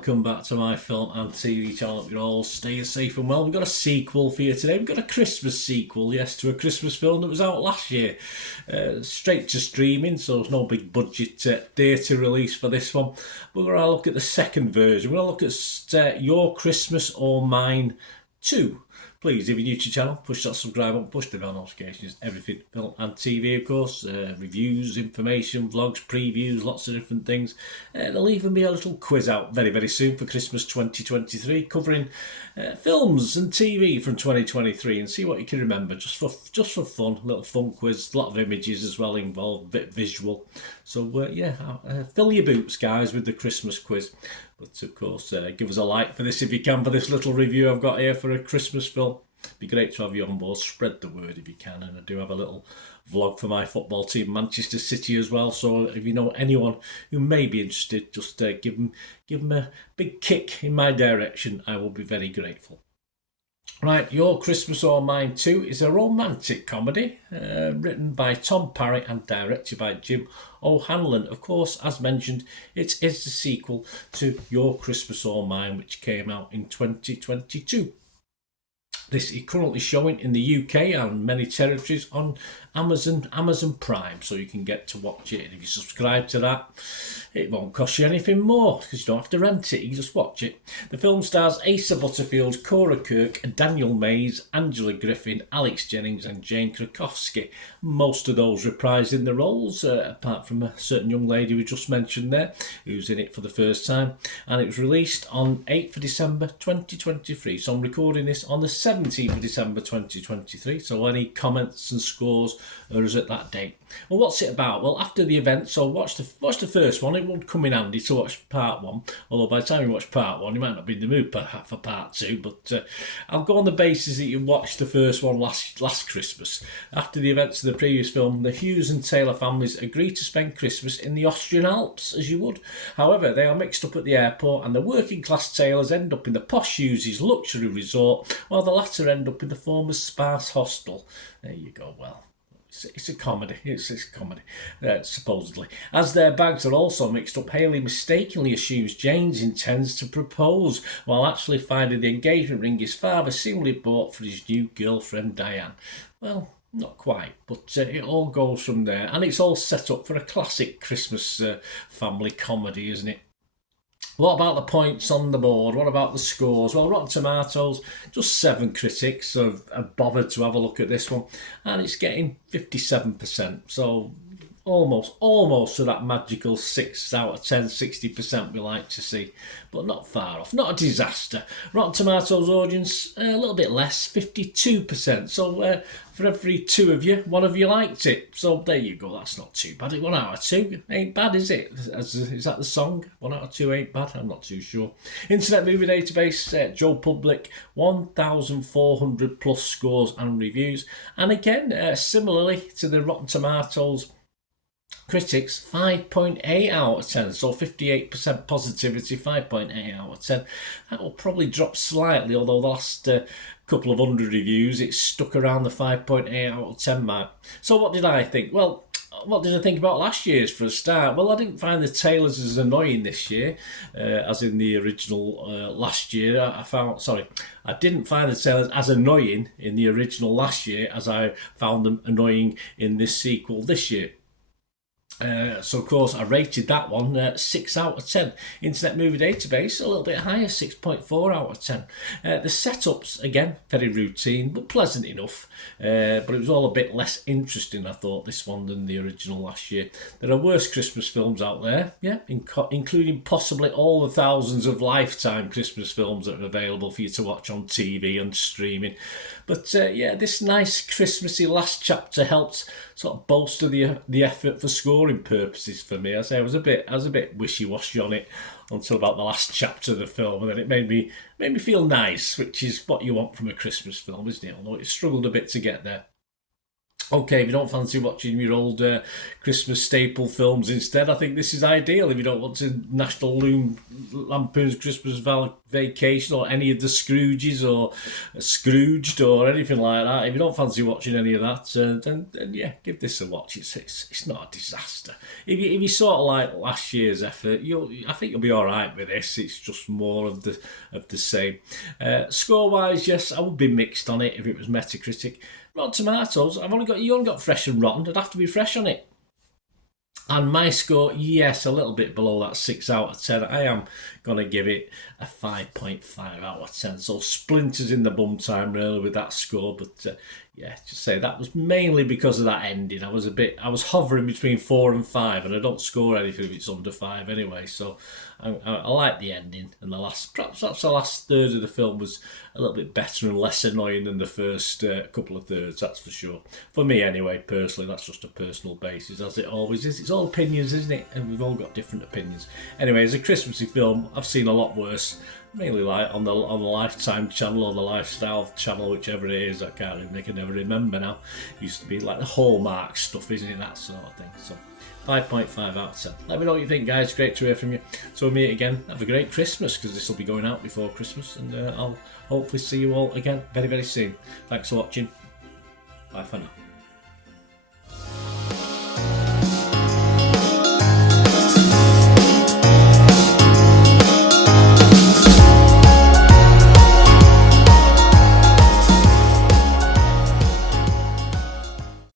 welcome back to my film and TV channel. Hope you're all staying safe and well. We've got a sequel for you today. We've got a Christmas sequel, yes, to a Christmas film that was out last year. Straight to streaming, so there's no big budget theatre release for this one. But we're going to look at the second version. We're going to look at Your Christmas or Mine 2. Please, if you're new to the channel, push that subscribe button, push the bell notifications, everything, film and TV, of course, reviews, information, vlogs, previews, lots of different things. There'll even be a little quiz out very, very soon for Christmas 2023, covering films and TV from 2023, and see what you can remember, just for fun, a little fun quiz, a lot of images as well involved, a bit visual. So, fill your boots, guys, with the Christmas quiz. But of course, give us a like for this if you can, for this little review I've got here for a Christmas film. It'd be great to have you on board. Spread the word if you can. And I do have a little vlog for my football team, Manchester City, as well. So if you know anyone who may be interested, just give them a big kick in my direction. I will be very grateful. Right, Your Christmas or Mine 2 is a romantic comedy written by Tom Parry and directed by Jim O'Hanlon. Of course, as mentioned, it is the sequel to Your Christmas or Mine, which came out in 2022. This is currently showing in the UK and many territories on Amazon Prime, so you can get to watch it. And if you subscribe to that, it won't cost you anything more because you don't have to rent it, you can just watch it. The film stars Asa Butterfield, Cora Kirk, Daniel Mays, Angela Griffin, Alex Jennings and Jane Krakowski. Most of those reprising the roles, apart from a certain young lady we just mentioned there, who's in it for the first time. And it was released on 8th of December 2023, so I'm recording this on the 17th of December 2023, so any comments and scores are as at that date. Well, what's it about? Well, after the event, so watch the first one. It would come in handy to watch part one, although by the time you watch part one you might not be in the mood for part two, but I'll go on the basis that you watched the first one last Christmas. After the events of the previous film, the Hughes and Taylor families agree to spend Christmas in the Austrian Alps, as you would. However, they are mixed up at the airport and the working class Taylors end up in the posh Hughes' luxury resort, while the latter end up in the former sparse hostel. There you go. Well, it's a comedy. It's a comedy, supposedly. As their bags are also mixed up, Haley mistakenly assumes James intends to propose, while actually finding the engagement ring his father seemingly bought for his new girlfriend Diane. Well, not quite, but it all goes from there, and it's all set up for a classic Christmas family comedy, isn't it? What about the points on the board? What about the scores? Well, Rotten Tomatoes, just 7 critics have bothered to have a look at this one, and it's getting 57%. So almost to that magical 6 out of 10, 60% we like to see, but not far off. Not a disaster. Rotten Tomatoes audience, a little bit less, 52%. So for every 2 of you, 1 of you liked it. So there you go. That's not too bad. 1 out of 2 ain't bad, is it? Is that the song? 1 out of 2 ain't bad. I'm not too sure. Internet Movie Database, Joe Public, 1,400 plus scores and reviews. And again, similarly to the Rotten Tomatoes critics, 5.8 out of 10, so 58% positivity, 5.8 out of 10. That will probably drop slightly, although the last couple of hundred reviews, it's stuck around the 5.8 out of 10 mark. So what did I think? Well, what did I think about last year's for a start? Well, I didn't find the Taylors as annoying this year as in the original last year. I didn't find the Taylors as annoying in the original last year as I found them annoying in this sequel this year. So of course I rated that one 6 out of 10. Internet Movie Database a little bit higher, 6.4 out of 10. The setups, again, very routine but pleasant enough, but it was all a bit less interesting, I thought, this one than the original last year. There are worse Christmas films out there, yeah, including possibly all the thousands of Lifetime Christmas films that are available for you to watch on TV and streaming. But this nice Christmassy last chapter helped sort of bolster the effort for scoring purposes for me. I was a bit wishy-washy on it until about the last chapter of the film, and then it made me feel nice, which is what you want from a Christmas film, isn't it? Although it struggled a bit to get there. Okay, if you don't fancy watching your old Christmas staple films instead, I think this is ideal. If you don't want to National Lampoon's Christmas Vacation or any of the Scrooges or Scrooged or anything like that, if you don't fancy watching any of that, then yeah, give this a watch. It's not a disaster. If you sort of like last year's effort, I think you'll be all right with this. It's just more of the same. Score wise, yes, I would be mixed on it if it was Metacritic. Rotten Tomatoes, you only got fresh and rotten. I'd have to be fresh on it. And my score, yes, a little bit below that 6 out of 10. I am going to give it a 5.5 out of 10. So splinters in the bum time, really, with that score. But yeah, just say that was mainly because of that ending. I was hovering between 4 and 5, and I don't score anything if it's under 5 anyway. So I like the ending, and perhaps the last third of the film was a little bit better and less annoying than the first couple of thirds. That's for sure. For me, anyway, personally, that's just a personal basis, as it always is. It's all opinions, isn't it? And we've all got different opinions. Anyway, as a Christmassy film, I've seen a lot worse. Mainly like on the Lifetime channel or the Lifestyle channel, whichever it is. I can never remember now. It used to be like the Hallmark stuff, isn't it? That sort of thing. So 5.5 out of 10. Let me know what you think, guys. Great to hear from you. So we'll meet again. Have a great Christmas, because this will be going out before Christmas, and I'll hopefully see you all again very, very soon. Thanks for watching. Bye for now.